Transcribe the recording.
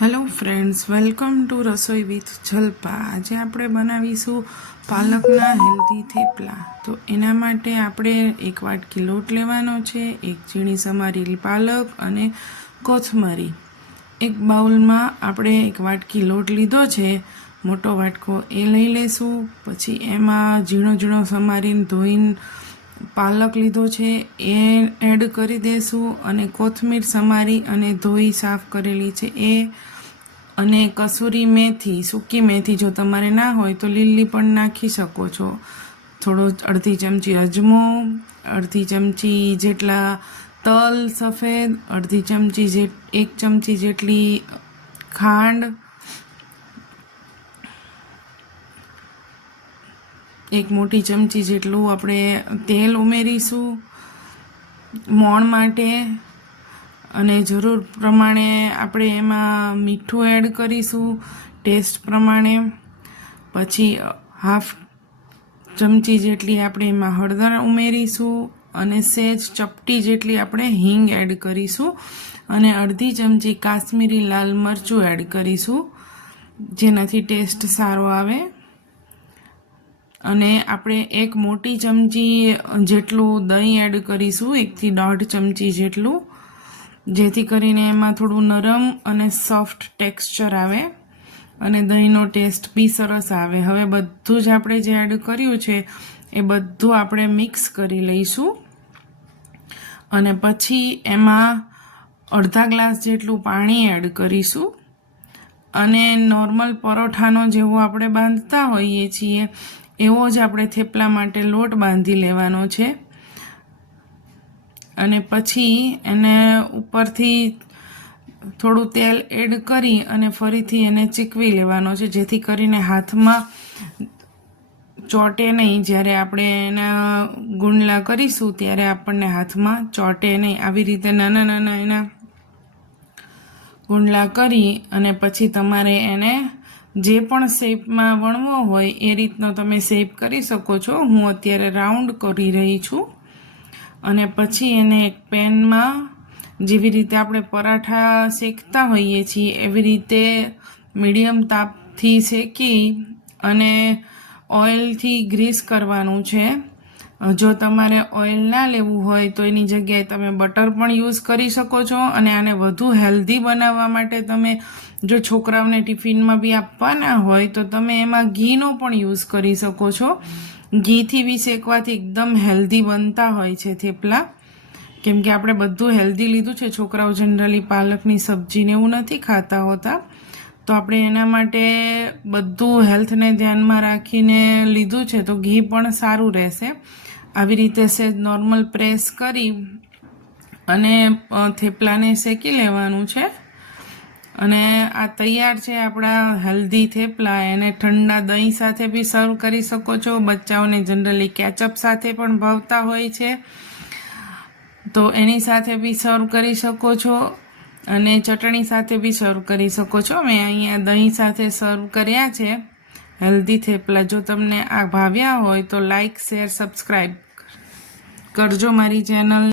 Hello friends, welcome to રસોઈ with Jalpa. આજે આપણે બનાવીશું પાલકના હેલ્ધી થેપલા। તો એના માટે આપણે 1 વાટકી લોટ લેવાનો છે, 1 ઝીણી સમારેલી પાલક અને કોથમરી। એક બાઉલમાં આપણે 1 વાટકી લોટ લીધો છે, મોટો વાટકો એ લઈ લેશું। પછી એમાં ઝીણો ઝીણો સમારીને ધોઈને પાલક લીધો છે એ એડ કરી દેશું, અને કોથમીર સમારી અને ધોઈ સાફ કરેલી છે એ, અને કસૂરી મેથી, સૂકી મેથી જો તમારે ના હોય તો લીલી પણ નાખી શકો છો। થોડો અડધી ચમચી અજમો, અડધી ચમચી જેટલા તલ સફેદ, અડધી ચમચી 1 ચમચી જેટલી ખાંડ, 1 મોટી ચમચી જેટલું આપણે તેલ ઉમેરીશું મોણ માટે, અને જરૂર પ્રમાણે આપણે એમાં મીઠું એડ કરીશું ટેસ્ટ પ્રમાણે। પછી 1/2 ચમચી જેટલી આપણે એમાં હળદર ઉમેરીશું, અને સહેજ ચપટી જેટલી આપણે હિંગ એડ કરીશું, અને અડધી ચમચી કાશ્મીરી લાલ મરચું એડ કરીશું, જેનાથી ટેસ્ટ સારો આવે। અને આપણે 1 મોટી ચમચી જેટલું દહીં એડ કરીશું, 1 થી 1.5 ચમચી જેટલું, જેથી કરીને એમાં થોડું નરમ અને સોફ્ટ ટેક્સચર આવે અને દહીંનો ટેસ્ટ બી સરસ આવે। હવે બધું જ આપણે જે એડ કર્યું છે એ બધું આપણે મિક્સ કરી લઈશું, અને પછી એમાં અડધા ગ્લાસ જેટલું પાણી એડ કરીશું, અને નોર્મલ પરોઠાનો જેવો આપણે બાંધતા હોઈએ છીએ એવો જ આપણે થેપલા માટે લોટ બાંધી લેવાનો છે। અને પછી એને ઉપરથી થોડું તેલ એડ કરી અને ફરીથી એને ચીકવી લેવાનો છે, જેથી કરીને હાથમાં ચોંટે નહીં। જ્યારે આપણે એના ગુંડલા કરીશું ત્યારે આપણને હાથમાં ચોંટે નહીં। આવી રીતે નાના નાના એના ગુંડલા કરી અને પછી તમારે એને જે પણ શેપમાં વણવો હોય એ રીતનો તમે શેપ કરી શકો છો। હું અત્યારે રાઉન્ડ કરી રહી છું, અને પછી એને એક પેનમાં જેવી રીતે આપણે પરાઠા શેકતા હોઈએ છીએ એવી રીતે મીડિયમ તાપથી શેકી અને ઓઇલથી ગ્રીસ કરવાનું છે। જો તમારે ઓઇલ ના લેવું હોય તો એની જગ્યાએ તમે બટર પણ યુઝ કરી શકો છો, અને આને વધુ હેલ્ધી બનાવવા માટે તમે જો છોકરાઓને ટિફિનમાં બી આપવાના હોય તો તમે એમાં ઘીનો પણ યુઝ કરી શકો છો। ઘીથી બી શેકવાથી એકદમ હેલ્ધી બનતા હોય છે થેપલા, કેમ કે આપણે બધું હેલ્ધી લીધું છે। છોકરાઓ જનરલી પાલકની સબ્જીને એવું નથી ખાતા હોતા, તો આપણે એના માટે બધું હેલ્થને ધ્યાનમાં રાખીને લીધું છે, તો ઘી પણ સારું રહેશે। આવી રીતે સહેજ નોર્મલ પ્રેસ કરી અને થેપલાને શેકી લેવાનું છે, અને આ તૈયાર છે આપણા હેલ્ધી થેપલા। એને ઠંડા દહીં સાથે બી સર્વ કરી શકો છો। બચ્ચાઓને જનરલી કેચઅપ સાથે પણ ભાવતા હોય છે, તો એની સાથે બી સર્વ કરી શકો છો, અને ચટણી સાથે બી સર્વ કરી શકો છો। મેં અહીંયા દહીં સાથે સર્વ કર્યા છે હેલ્ધી થેપલા। જો તમને આ ભાવ્યા હોય તો લાઈક, શેર, સબસ્ક્રાઈબ કરજો મારી ચેનલ।